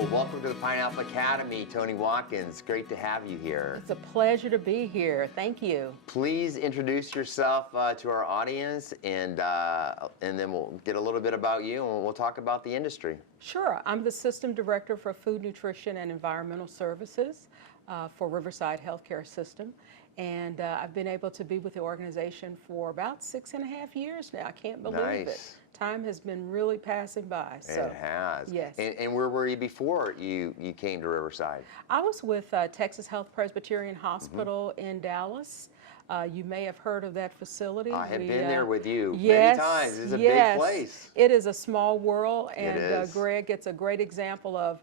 Well, welcome to the Pineapple Academy, Toni Watkins. Great to have you here. It's a pleasure to be here. Thank you. Please introduce yourself to our audience, and then we'll get a little bit about you, and we'll talk about the industry. Sure. I'm the System Director for Food, Nutrition, and Environmental Services for Riverside Healthcare System. And I've been able to be with the organization for about 6.5 years now. I can't believe it. Time has been really passing by. So, it has. Yes. And where were you before you came to Riverside? I was with Texas Health Presbyterian Hospital in Dallas. You may have heard of that facility. I have been there with you yes, many times. It's a yes. big place. It is a small world, It and is. Greg, it's a great example of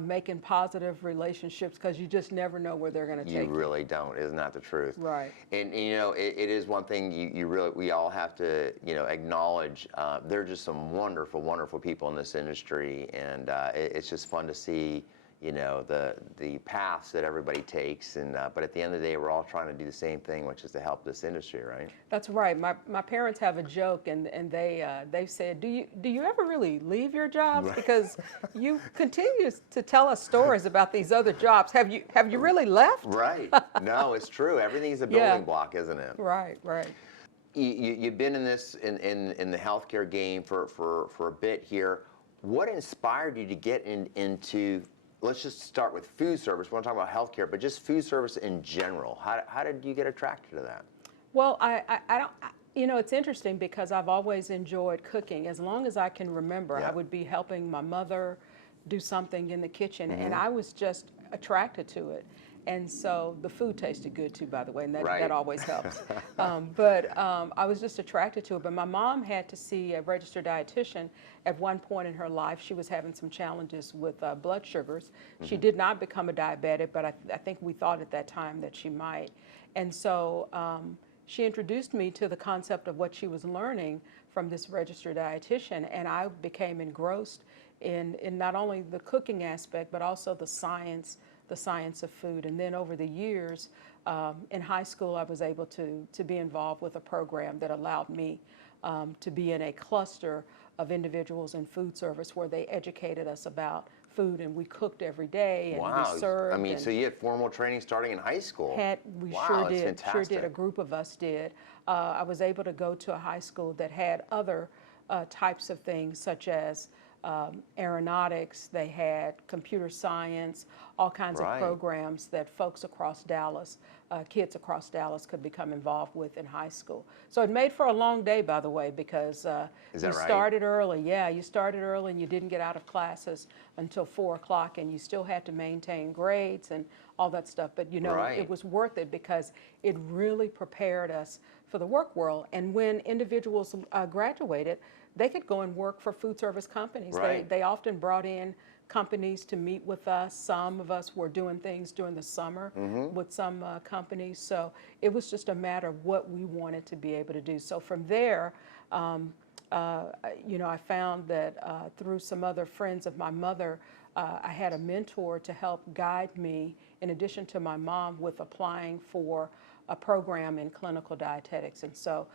making positive relationships, because you just never know where they're going to take you. You really don't. Isn't that the truth? Right. And you know, it is one thing we all have to acknowledge. There are just some wonderful, wonderful people in this industry, and it's just fun to see the paths that everybody takes. And but at the end of the day, we're all trying to do the same thing, which is to help this industry, right? That's right. My parents have a joke, and they've said, do you ever really leave your jobs? Because you continue to tell us stories about these other jobs. Have you really left? Right. No, it's true. Everything is a building block, isn't it? Right. Right. You've been in the healthcare game for a bit here. What inspired you to get into? Let's just start with food service. We want to talk about healthcare, but just food service in general. How did you get attracted to that? Well, I don't. It's interesting because I've always enjoyed cooking. As long as I can remember, I would be helping my mother do something in the kitchen, and I was just attracted to it. And so the food tasted good too, by the way, and that always helps. But I was just attracted to it. But my mom had to see a registered dietitian at one point in her life. She was having some challenges with blood sugars. She did not become a diabetic, but I think we thought at that time that she might. And so she introduced me to the concept of what she was learning from this registered dietitian, and I became engrossed in not only the cooking aspect, but also the science of food. And then over the years, in high school, I was able to be involved with a program that allowed me to be in a cluster of individuals in food service where they educated us about food, and we cooked every day, and we served. I mean, so you had formal training starting in high school. We wow, sure that's did. fantastic. Sure did. A group of us did. I was able to go to a high school that had other types of things, such as aeronautics. They had computer science, all kinds of programs that folks across Dallas, kids across Dallas, could become involved with in high school. So it made for a long day, by the way, because you started early. Yeah, you started early, and you didn't get out of classes until 4 o'clock, and you still had to maintain grades and all that stuff. But it was worth it because it really prepared us for the work world. And when individuals graduated, they could go and work for food service companies. They often brought in companies to meet with us. Some of us were doing things during the summer with some companies. So it was just a matter of what we wanted to be able to do. So from there, I found that through some other friends of my mother, I had a mentor to help guide me, in addition to my mom, with applying for a program in clinical dietetics. And so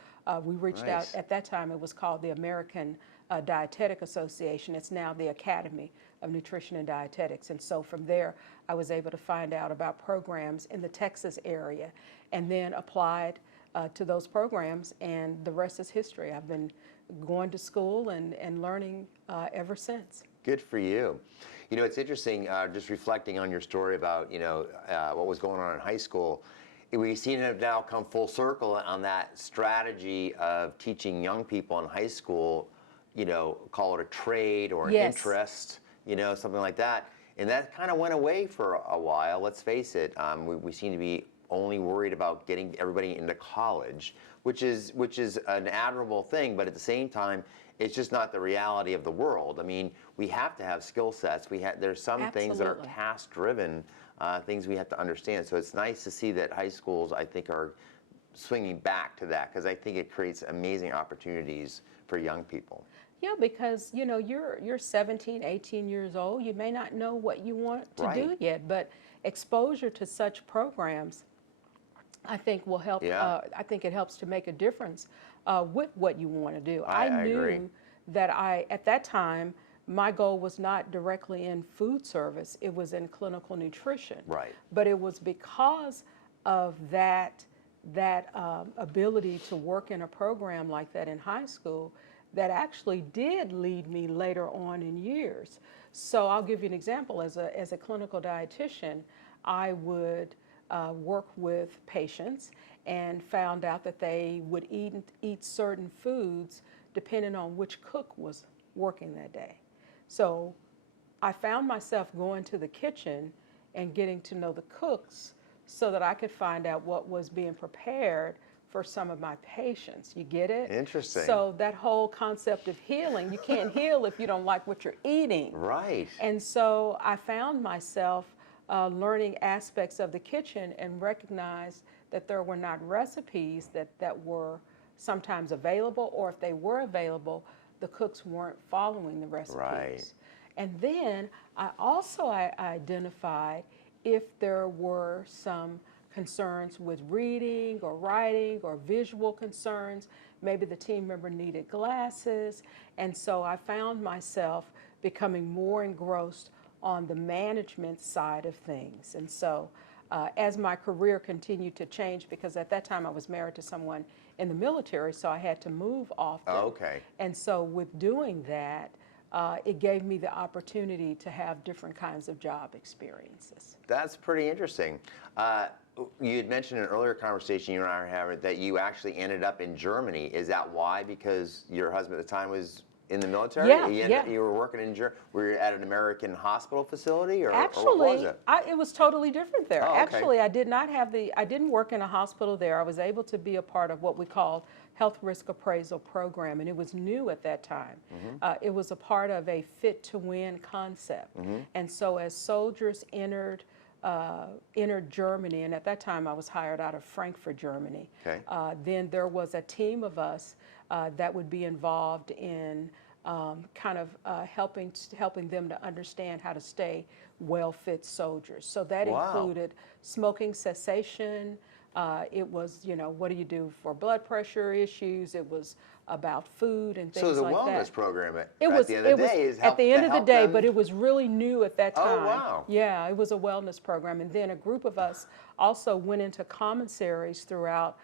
we reached out. At that time, it was called the American Dietetic Association. It's now the Academy of Nutrition and Dietetics. And so from there, I was able to find out about programs in the Texas area, and then applied to those programs, and the rest is history. I've been going to school and learning ever since. Good for you. It's interesting, just reflecting on your story about, what was going on in high school. We've seen it now come full circle on that strategy of teaching young people in high school, call it a trade or an interest, something like that. And that kind of went away for a while, let's face it. We seem to be only worried about getting everybody into college, which is an admirable thing, but at the same time, it's just not the reality of the world. I mean, we have to have skill sets. There's some things that are task-driven, things we have to understand. So it's nice to see that high schools, I think, are swinging back to that, because I think it creates amazing opportunities for young people. Yeah, because you're 17, 18 years old. You may not know what you want to do yet, but exposure to such programs, I think, will help. I think it helps to make a difference with what you want to do. I knew agree. that at that time, my goal was not directly in food service, it was in clinical nutrition. Right. But it was because of that ability to work in a program like that in high school that actually did lead me later on in years. So I'll give you an example. As a clinical dietitian, I would work with patients and found out that they would eat certain foods depending on which cook was working that day. So I found myself going to the kitchen and getting to know the cooks so that I could find out what was being prepared for some of my patients. You get it? Interesting. So that whole concept of healing, you can't heal if you don't like what you're eating. Right. And so I found myself learning aspects of the kitchen and recognized that there were not recipes that were sometimes available, or if they were available, the cooks weren't following the recipes. Right. And then I also identified if there were some concerns with reading or writing or visual concerns. Maybe the team member needed glasses. And so I found myself becoming more engrossed on the management side of things. And so as my career continued to change, because at that time I was married to someone in the military, so I had to move often. Oh, okay. And so with doing that, it gave me the opportunity to have different kinds of job experiences. That's pretty interesting. You had mentioned in an earlier conversation you and I were having that you actually ended up in Germany. Is that why? Because your husband at the time was in the military? Yeah, You were working in Germany. Were you at an American hospital facility, or Actually, or what was it? it was totally different there. Oh, okay. Actually, I didn't work in a hospital there. I was able to be a part of what we called health risk appraisal program, and it was new at that time. It was a part of a fit to win concept. And so as soldiers entered Germany, and at that time I was hired out of Frankfurt, Germany. Okay. Then there was a team of us that would be involved in helping them to understand how to stay well-fit soldiers. So that included smoking cessation. It was, what do you do for blood pressure issues? It was about food and things like that. So it was a wellness program at the end It of the day. was at the end of the day, but it was really new at that time. Oh, wow. Yeah, it was a wellness program. And then a group of us also went into commissaries throughout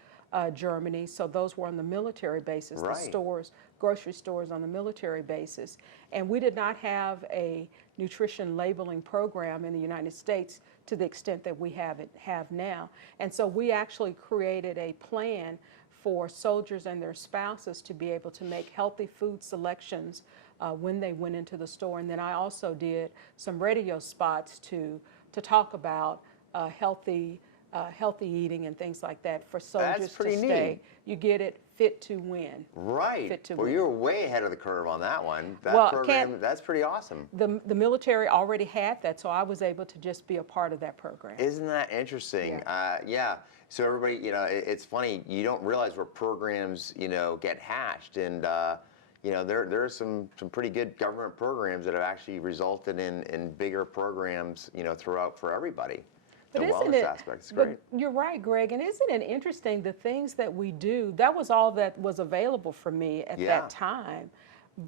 Germany. So those were on the military basis, Right. the stores, grocery stores on the military basis. And we did not have a nutrition labeling program in the United States to the extent that we have now. And so we actually created a plan for soldiers and their spouses to be able to make healthy food selections when they went into the store. And then I also did some radio spots to talk about healthy eating and things like that for soldiers to stay. Neat. You get it, fit to win. Right. Fit to well, win. you were way ahead of the curve on that one. That Well, program, that's pretty awesome. The military already had that, so I was able to just be a part of that program. Isn't that interesting? Yeah. So everybody, it's funny. You don't realize where programs, get hatched, and there are some pretty good government programs that have actually resulted in bigger programs, throughout for everybody. But the isn't wellness aspect is great. But you're right, Greg, and isn't it interesting the things that we do? That was all that was available for me at that time,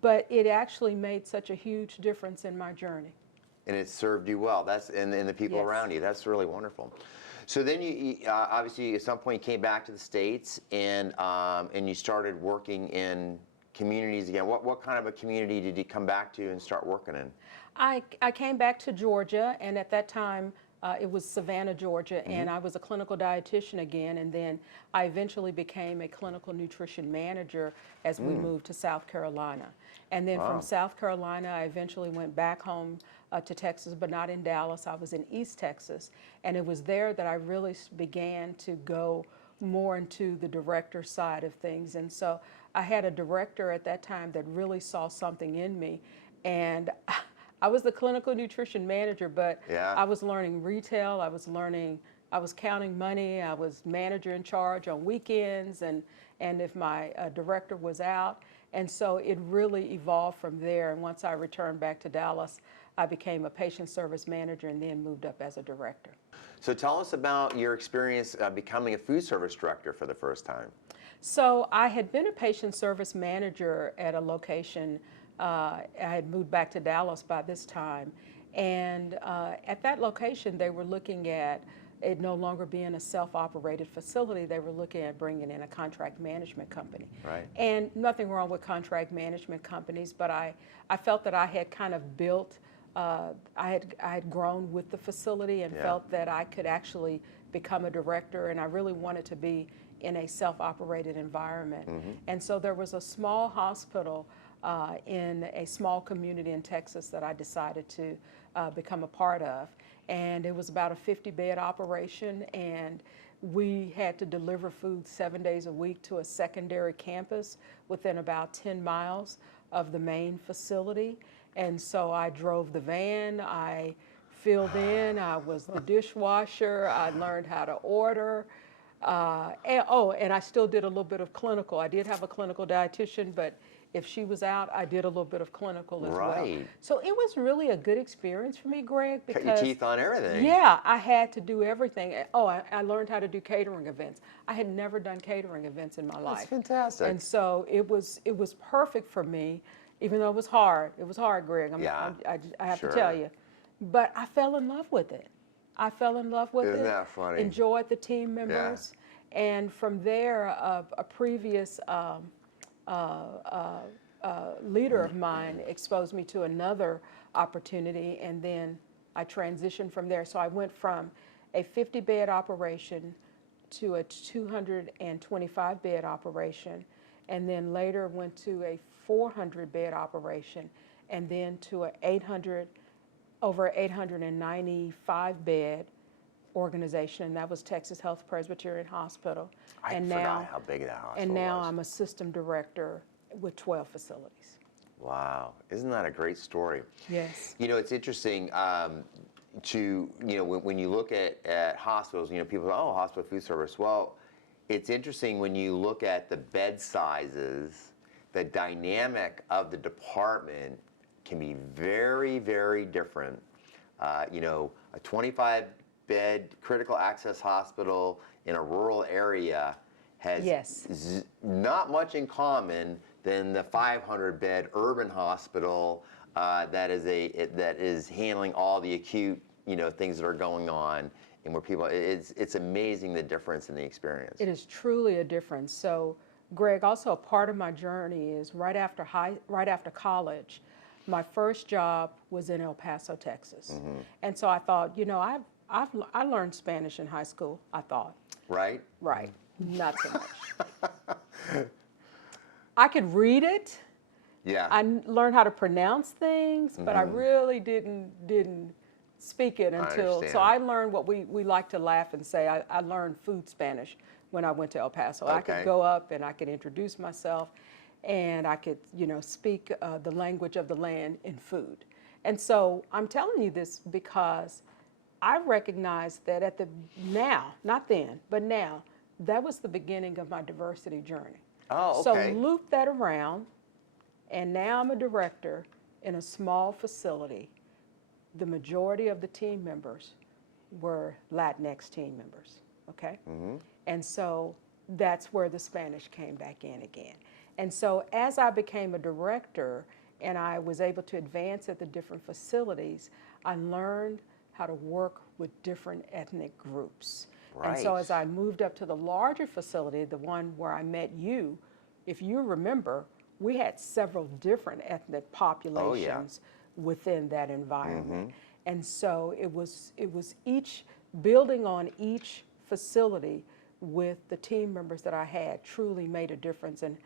but it actually made such a huge difference in my journey. And it served you well. And the people around you. That's really wonderful. So then you obviously at some point came back to the States and you started working in communities again. What kind of a community did you come back to and start working in? I came back to Georgia, and at that time it was Savannah, Georgia, and I was a clinical dietitian again, and then I eventually became a clinical nutrition manager as we moved to South Carolina. And then from South Carolina, I eventually went back home to Texas, but not in Dallas. I was in East Texas, and it was there that I really began to go more into the director side of things. And so I had a director at that time that really saw something in me, and I was the clinical nutrition manager, but I was learning retail, I was counting money, I was manager in charge on weekends, and if my director was out. And so it really evolved from there. And once I returned back to Dallas, I became a patient service manager and then moved up as a director. So tell us about your experience becoming a food service director for the first time. So I had been a patient service manager at a location I had moved back to Dallas by this time. And at that location, they were looking at it no longer being a self-operated facility. They were looking at bringing in a contract management company. Right. And nothing wrong with contract management companies, but I felt that I had kind of built, I had grown with the facility and felt that I could actually become a director, and I really wanted to be in a self-operated environment. And so there was a small hospital in a small community in Texas that I decided to become a part of. And it was about a 50-bed operation, and we had to deliver food 7 days a week to a secondary campus within about 10 miles of the main facility. And so I drove the van, I filled in, I was the dishwasher, I learned how to order. And I still did a little bit of clinical. I did have a clinical dietitian, but if she was out, I did a little bit of clinical as well. So it was really a good experience for me, Greg, because cut your teeth on everything. Yeah, I had to do everything. Oh, I learned how to do catering events. I had never done catering events in my life. That's fantastic. And so it was perfect for me, even though it was hard. It was hard, Greg. I have to tell you. But I fell in love with it. I fell in love with it. Isn't that funny? Enjoyed the team members. Yeah. And from there, a previous leader of mine exposed me to another opportunity, and then I transitioned from there. So I went from a 50-bed operation to a 225-bed oration, and then later went to a 400-bed operation, and then to a over 895-bed organization, and that was Texas Health Presbyterian Hospital. I forgot how big that hospital was. And now I'm a system director with 12 facilities. Wow, isn't that a great story? Yes. You know, it's interesting when you look at hospitals, people go, oh, hospital food service. Well, it's interesting when you look at the bed sizes, the dynamic of the department can be very, very different. A 25-bed critical access hospital in a rural area has not much in common than the 500-bed urban hospital that is handling all the acute things that are going on, and where people it's amazing the difference in the experience. It is truly a difference. So, Greg, also a part of my journey is right after college, my first job was in El Paso, Texas, and so I thought, I learned Spanish in high school. I thought. Right. Right. Not so much. I could read it. Yeah. I learned how to pronounce things, but I really didn't speak it until. So I learned what we like to laugh and say. I learned food Spanish when I went to El Paso. Okay. I could go up and I could introduce myself, and I could speak the language of the land in food. And so I'm telling you this because I recognize that not then, but now, that was the beginning of my diversity journey. Oh, okay. So loop that around, and now I'm a director in a small facility. The majority of the team members were Latinx team members, okay? And so that's where the Spanish came back in again. And so as I became a director and I was able to advance at the different facilities, I learned how to work with different ethnic groups. Right. And so as I moved up to the larger facility, the one where I met you, if you remember, we had several different ethnic populations within that environment. And so it was each building on each facility with the team members that I had truly made a difference in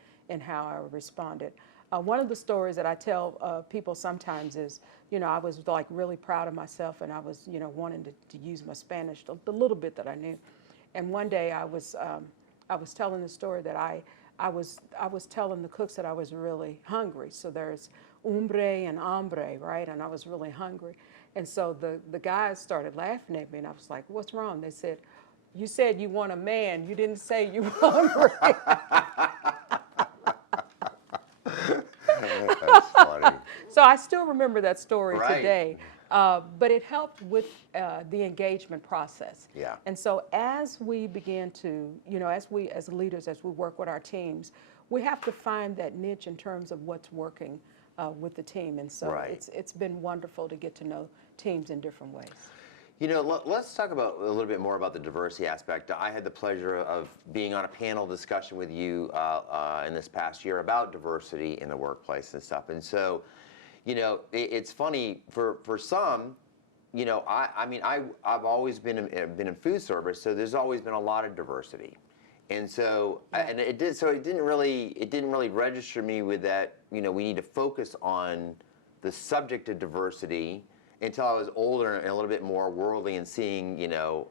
how I responded. One of the stories that I tell people sometimes is, I was like really proud of myself, and I was, wanting to use my Spanish, the little bit that I knew. And one day I was telling the story that I was telling the cooks that I was really hungry. So there's hombre and hambre, right? And I was really hungry. And so the guys started laughing at me, and I was like, what's wrong? They said, you said you want a man. You didn't say you were hungry. That's funny. So I still remember that story Right. today, but it helped with the engagement process. Yeah. And so as we begin to, as leaders, as we work with our teams, we have to find that niche in terms of what's working with the team. And so Right. it's been wonderful to get to know teams in different ways. You know, let's talk about a little bit more about the diversity aspect. I had the pleasure of being on a panel discussion with you in this past year about diversity in the workplace and stuff. And so, you know, it's funny for some. You know, I've always been in food service, so there's always been a lot of diversity, and so and it didn't really register me with that. You know, we need to focus on the subject of diversity until I was older and a little bit more worldly and seeing, you know,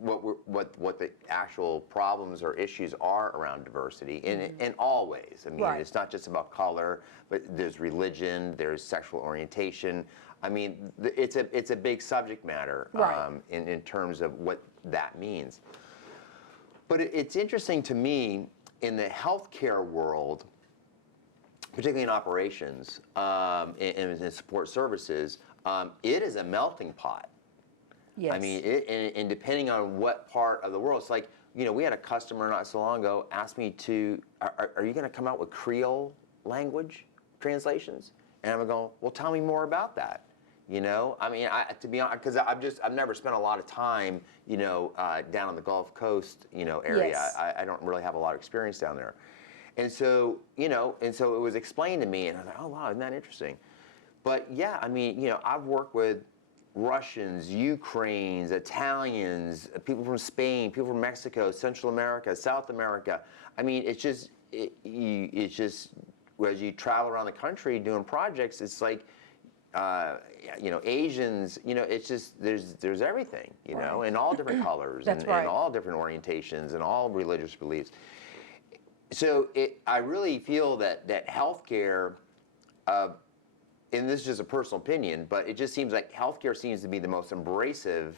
what the actual problems or issues are around diversity in all ways. I mean, it's not just about color, but there's religion, there's sexual orientation. I mean, it's a big subject matter in terms of what that means. But it's interesting to me in the healthcare world, particularly in operations and in support services, it is a melting pot. Yes. I mean, and depending on what part of the world, it's like, you know, we had a customer not so long ago ask me are you going to come out with Creole language translations? And I'm going, well, tell me more about that. You know, I mean, to be honest, because I've never spent a lot of time, you know, down on the Gulf Coast, you know, area. Yes. I don't really have a lot of experience down there. And so, you know, it was explained to me, and I was like, oh, wow, isn't that interesting? But yeah, I mean, you know, I've worked with Russians, Ukrainians, Italians, people from Spain, people from Mexico, Central America, South America. I mean, it's just as you travel around the country doing projects, it's like, you know, Asians, you know, it's just, there's everything, you know, and all different colors and all different orientations and all religious beliefs. So I really feel that healthcare, and this is just a personal opinion, but it just seems like healthcare seems to be the most embracive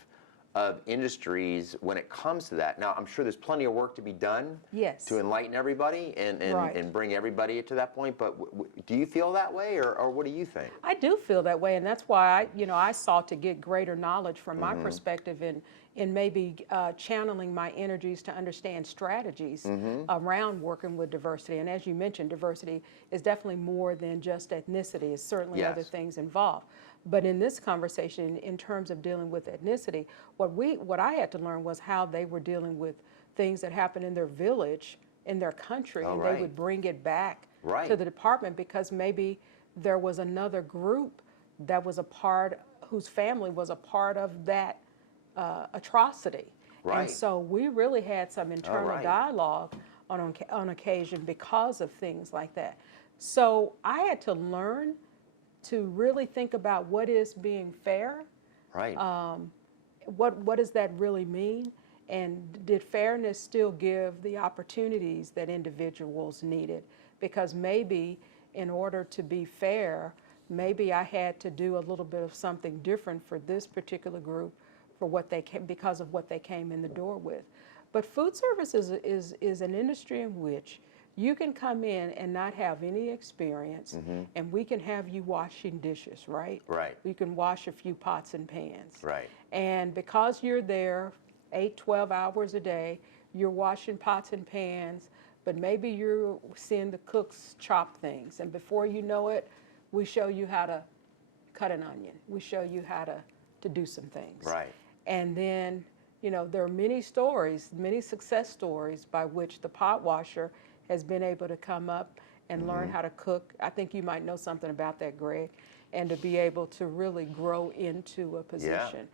of industries when it comes to that. Now, I'm sure there's plenty of work to be done to enlighten everybody and bring everybody to that point, but do you feel that way, or what do you think? I do feel that way, and that's why I sought to get greater knowledge from my perspective in maybe channeling my energies to understand strategies around working with diversity. And as you mentioned, diversity is definitely more than just ethnicity. It's certainly other things involved. But in this conversation, in terms of dealing with ethnicity, what I had to learn was how they were dealing with things that happened in their village, in their country, and they would bring it back to the department because maybe there was another group that was whose family was a part of that atrocity. And so we really had some internal dialogue on occasion because of things like that. So I had to learn to really think about what is being fair. What does that really mean? And did fairness still give the opportunities that individuals needed? Because maybe in order to be fair, maybe I had to do a little bit of something different for this particular group for because of what they came in the door with. But food service is an industry in which you can come in and not have any experience, and we can have you washing dishes, right? We can wash a few pots and pans. And because you're there 8-12 hours a day, you're washing pots and pans, but maybe you're seeing the cooks chop things. And before you know it, we show you how to cut an onion. We show you how to do some things. And then, you know, there are many stories, many success stories by which the pot washer has been able to come up and learn how to cook. I think you might know something about that, Greg, and to be able to really grow into a position.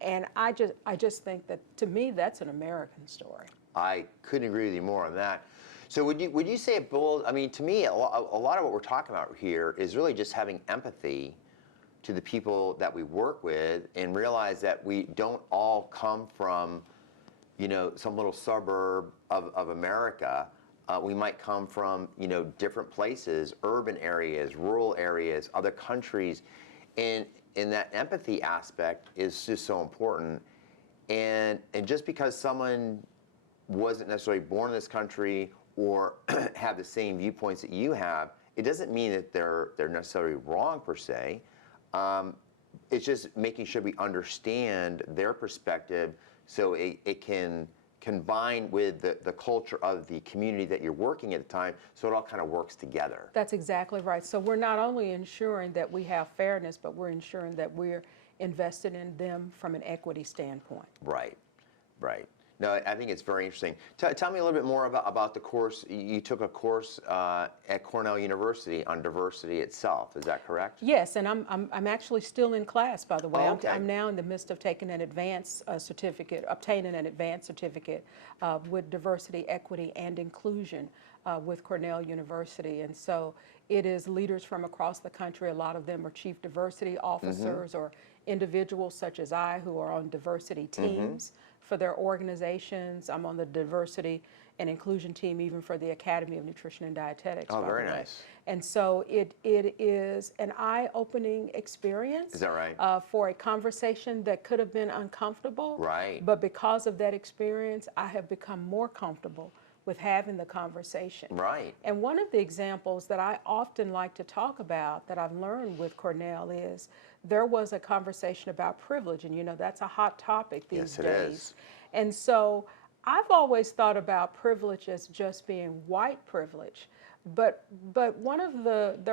And I just think that, to me, that's an American story. I couldn't agree with you more on that. So would you say it boils, I mean, to me, a lot of what we're talking about here is really just having empathy to the people that we work with and realize that we don't all come from, you know, some little suburb of America. We might come from, you know, different places, urban areas, rural areas, other countries. And that empathy aspect is just so important. And just because someone wasn't necessarily born in this country or have the same viewpoints that you have, it doesn't mean that they're necessarily wrong per se. It's just making sure we understand their perspective so it can combined with the culture of the community that you're working at the time, so it all kind of works together. That's exactly right. So we're not only ensuring that we have fairness, but we're ensuring that we're invested in them from an equity standpoint. Right, right. No, I think it's very interesting. Tell me a little bit more about the course. You took a course at Cornell University on diversity itself. Is that correct? Yes, and I'm actually still in class, by the way. Oh, okay. I'm now in the midst of taking an advanced certificate, obtaining an advanced certificate with diversity, equity, and inclusion with Cornell University. And so it is leaders from across the country. A lot of them are chief diversity officers or individuals such as I who are on diversity teams for their organizations. I'm on the diversity and inclusion team even for the Academy of Nutrition and Dietetics. Oh, very nice. And so it is an eye-opening experience. Is that right? For a conversation that could have been uncomfortable. Right. But because of that experience, I have become more comfortable with having the conversation. Right. And one of the examples that I often like to talk about that I've learned with Cornell is there was a conversation about privilege, and you know that's a hot topic these Yes, it days. is. And so I've always thought about privilege as just being white privilege, but there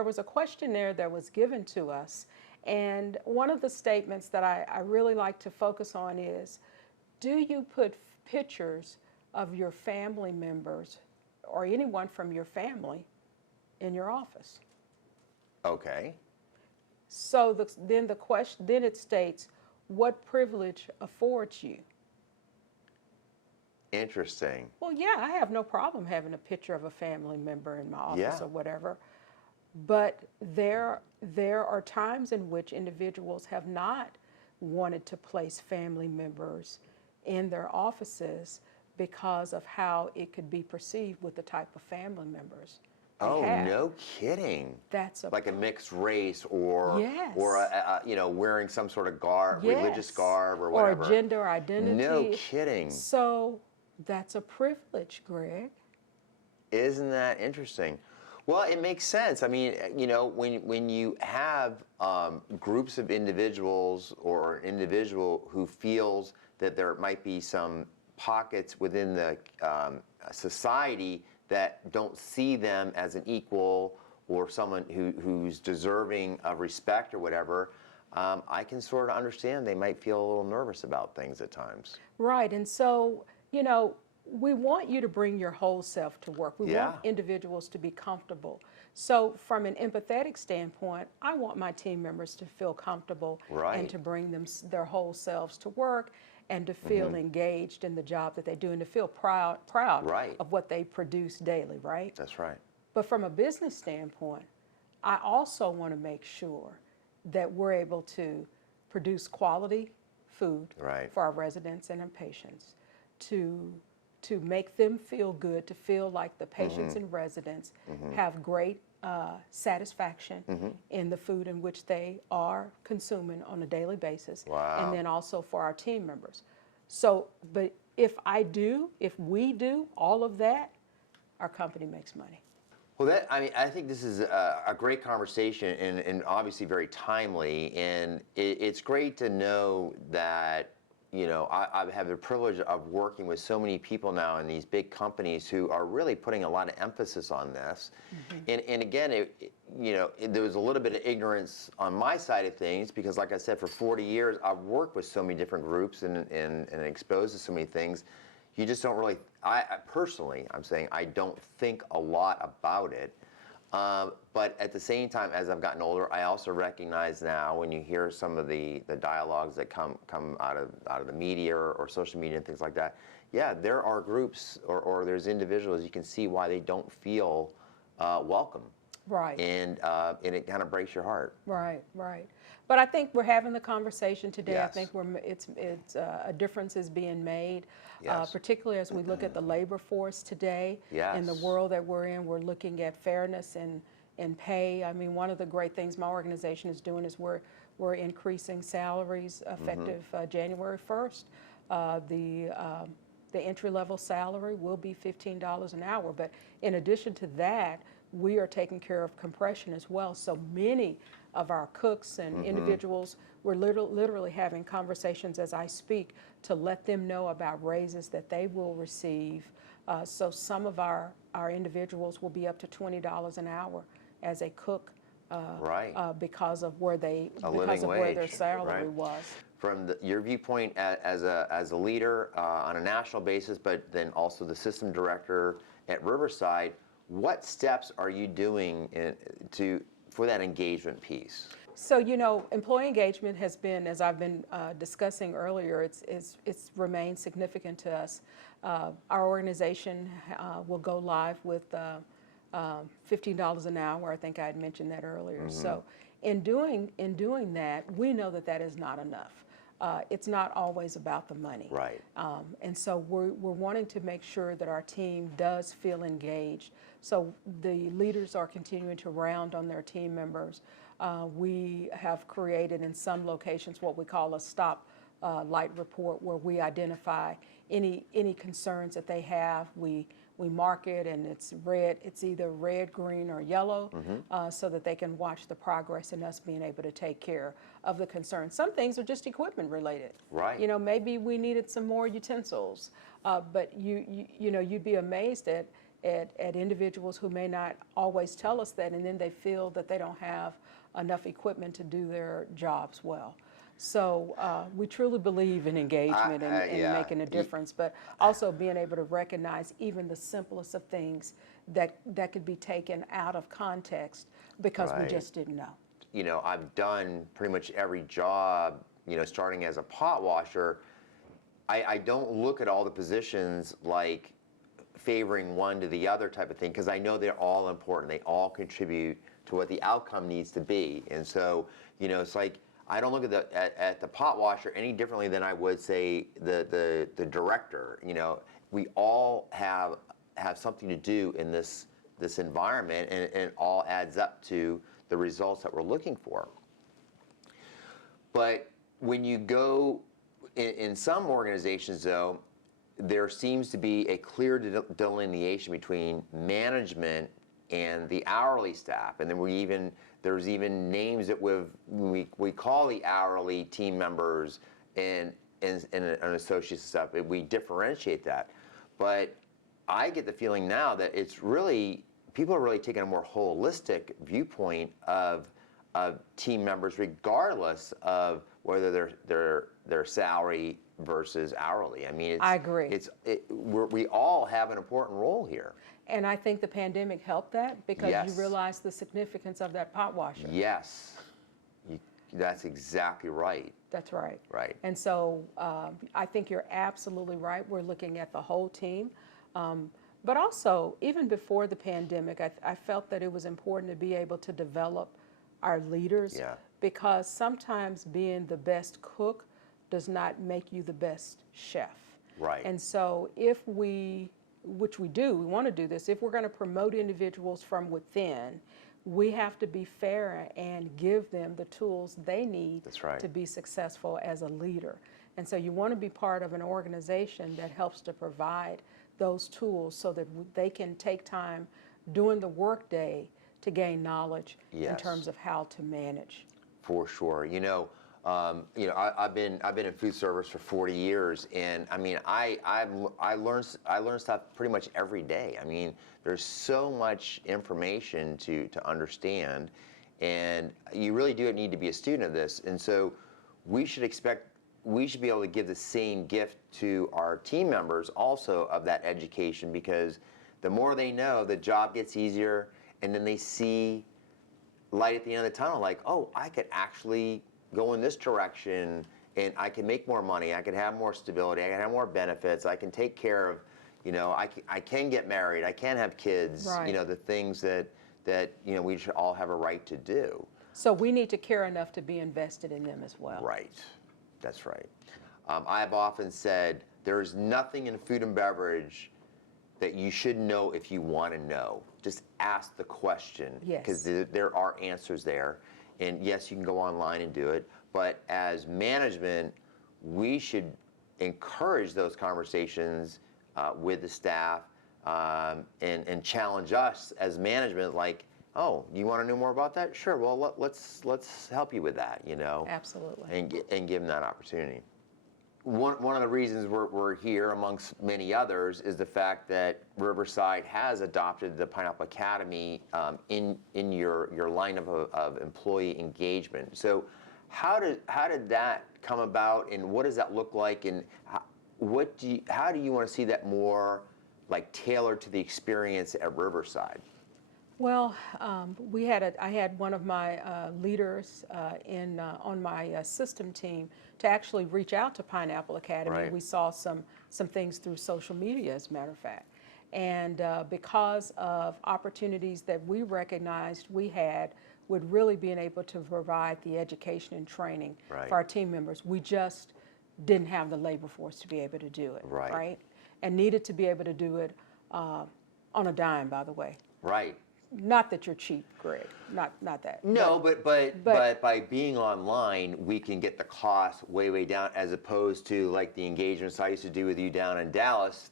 was a questionnaire that was given to us, and one of the statements that I really like to focus on is, do you put pictures of your family members or anyone from your family in your office? Okay. So then it states, what privilege affords you? Interesting. Well, yeah, I have no problem having a picture of a family member in my office or whatever, but there are times in which individuals have not wanted to place family members in their offices because of how it could be perceived with the type of family members they have. No kidding. That's like a mixed race or Yes. or wearing some sort of garb, religious Yes. garb or whatever. Or gender identity. No kidding. So that's a privilege, Greg. Isn't that interesting? Well, it makes sense. I mean, you know, when you have groups of individuals or an individual who feels that there might be some pockets within the society that don't see them as an equal or someone who's deserving of respect or whatever, I can sort of understand they might feel a little nervous about things at times. Right, and so, you know, we want you to bring your whole self to work. We want individuals to be comfortable. So from an empathetic standpoint, I want my team members to feel comfortable and to bring their whole selves to work and to feel engaged in the job that they do and to feel proud of what they produce daily, right? That's right. But from a business standpoint, I also want to make sure that we're able to produce quality food for our residents and our patients, to make them feel good, to feel like the patients and residents have great satisfaction in the food in which they are consuming on a daily basis, and then also for our team members. So, but if we do all of that, our company makes money. Well, I think this is a great conversation and obviously very timely, and it's great to know that, you know, I have the privilege of working with so many people now in these big companies who are really putting a lot of emphasis on this. And again, there was a little bit of ignorance on my side of things because, like I said, for 40 years, I've worked with so many different groups and exposed to so many things. You just don't really, personally, I'm saying I don't think a lot about it. But at the same time, as I've gotten older, I also recognize now when you hear some of the dialogues that come out of the media or social media and things like that, yeah, there are groups or there's individuals you can see why they don't feel welcome. Right. And it kind of breaks your heart. Right, right. But I think we're having the conversation today. Yes. I think it's a difference is being made, Yes. Particularly as we look at the labor force today. Yes. In the world that we're in, we're looking at fairness and pay. I mean, one of the great things my organization is doing is we're increasing salaries effective January 1st. The entry-level salary will be $15 an hour. But in addition to that, we are taking care of compression as well. So many of our cooks and individuals, we're literally having conversations as I speak to let them know about raises that they will receive. So some of our individuals will be up to $20 an hour as a cook, Right. because of where A because living of where their wage, salary right. was. From your viewpoint as a leader on a national basis, but then also the system director at Riverside, what steps are you doing for that engagement piece? So, employee engagement has been, as I've been discussing earlier, it's remained significant to us. Our organization will go live with $15 an hour. I think I had mentioned that earlier. So, in doing that, we know that is not enough. It's not always about the money. Right. And so we're wanting to make sure that our team does feel engaged. So the leaders are continuing to round on their team members. We have created in some locations what we call a stop light report, where we identify any concerns that they have. We mark it, and it's red. It's either red, green, or yellow, so that they can watch the progress in us being able to take care of the concerns. Some things are just equipment related. Right. Maybe we needed some more utensils, but you'd be amazed at individuals who may not always tell us that, and then they feel that they don't have enough equipment to do their jobs well. So we truly believe in engagement and yeah. making a difference, but also being able to recognize even the simplest of things that could be taken out of context because we Right. just didn't know. I've done pretty much every job, starting as a pot washer. I don't look at all the positions like favoring one to the other type of thing, because I know they're all important. They all contribute to what the outcome needs to be. And so, it's like, I don't look at the pot washer any differently than I would say the director. We all have something to do in this environment, and it all adds up to the results that we're looking for. But when you go in some organizations, though, there seems to be a clear delineation between management and the hourly staff, and then there's even names that we call the hourly team members and associates and stuff. We differentiate that, but I get the feeling now that people are really taking a more holistic viewpoint of team members, regardless of whether they're salary versus hourly. I mean, I agree. We all have an important role here. And I think the pandemic helped that because Yes. you realize the significance of that pot washer. Yes, that's exactly right. That's right. Right. And so I think you're absolutely right. We're looking at the whole team. But also, even before the pandemic, I felt that it was important to be able to develop our leaders, Yeah. because sometimes being the best cook does not make you the best chef. Right. And so which we want to do this, if we're going to promote individuals from within, we have to be fair and give them the tools they need That's right. to be successful as a leader. And so you want to be part of an organization that helps to provide those tools so that they can take time during the workday to gain knowledge in Yes. terms of how to manage. For sure. I've been in food service for 40 years, and I mean, I learn stuff pretty much every day. I mean, there's so much information to understand, and you really do need to be a student of this. And so, we should be able to give the same gift to our team members also of that education, because the more they know, the job gets easier, and then they see light at the end of the tunnel, like, oh, I could actually go in this direction, and I can make more money, I can have more stability, I can have more benefits, I can take care of, I can get married, I can have kids, Right. The things that we should all have a right to do. So we need to care enough to be invested in them as well. Right, that's right. I've often said there's nothing in food and beverage that you should know if you want to know. Just ask the question, Yes. because there are answers there. And yes, you can go online and do it, but as management, we should encourage those conversations with the staff, and challenge us as management, like, oh, you want to know more about that? Sure. Well, let's help you with that, you know. Absolutely. And give them that opportunity. One of the reasons we're here, amongst many others, is the fact that Riverside has adopted the Pineapple Academy in your line of employee engagement. So, how did that come about, and what does that look like, and how do you want to see that more like tailored to the experience at Riverside? Well, I had one of my leaders on my system team to actually reach out to Pineapple Academy. Right. We saw some things through social media, as a matter of fact. And because of opportunities that we recognized we had with really being able to provide the education and training Right. for our team members, we just didn't have the labor force to be able to do it, Right. And needed to be able to do it on a dime, by the way. Right. Not that you're cheap, Greg. Not that. No, but by being online, we can get the cost way down, as opposed to like the engagements I used to do with you down in Dallas.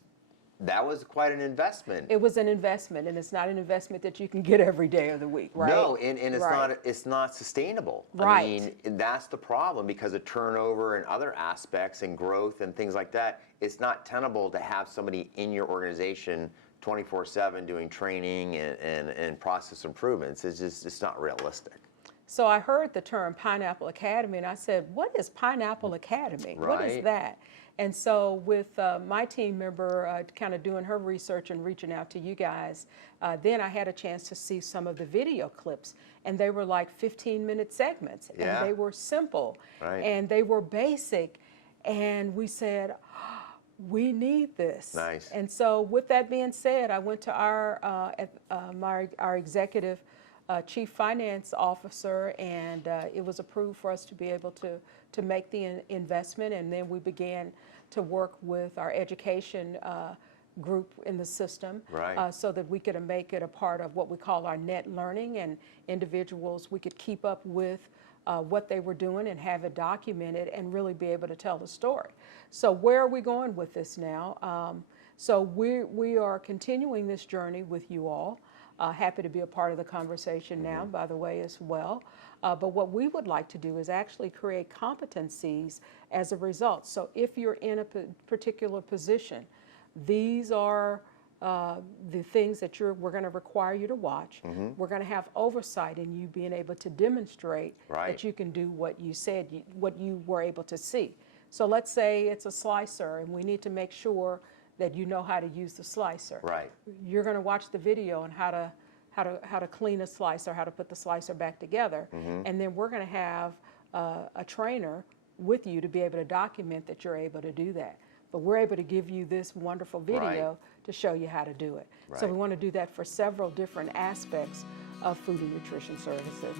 That was quite an investment. It was an investment, and it's not an investment that you can get every day of the week, right? No, and it's Right. it's not sustainable. Right. I mean, that's the problem, because of turnover and other aspects and growth and things like that. It's not tenable to have somebody in your organization 24/7 doing training and process improvements. It's not realistic. So I heard the term Pineapple Academy, and I said, what is Pineapple Academy? What is Right. that? And so with my team member kind of doing her research and reaching out to you guys, then I had a chance to see some of the video clips, and they were like 15-minute segments, Yeah. and they were simple, Right. and they were basic, and we said, we need this. Nice. And so with that being said, I went to our executive chief finance officer, and it was approved for us to be able to make the investment, and then we began to work with our education group in the system, Right. so that we could make it a part of what we call our net learning, and individuals, we could keep up with what they were doing and have it documented and really be able to tell the story. So where are we going with this now? So we are continuing this journey with you all. Happy to be a part of the conversation now, by the way, as well. But what we would like to do is actually create competencies as a result. So if you're in a particular position, these are the things that we're going to require you to watch. We're going to have oversight in you being able to demonstrate Right. that you can do what you said, what you were able to see. So let's say it's a slicer, and we need to make sure that you know how to use the slicer. Right. You're going to watch the video on how to clean a slicer, how to put the slicer back together, and then we're going to have a trainer with you to be able to document that you're able to do that. But we're able to give you this wonderful video Right. to show you how to do it. So we Right. want to do that for several different aspects of food and nutrition services.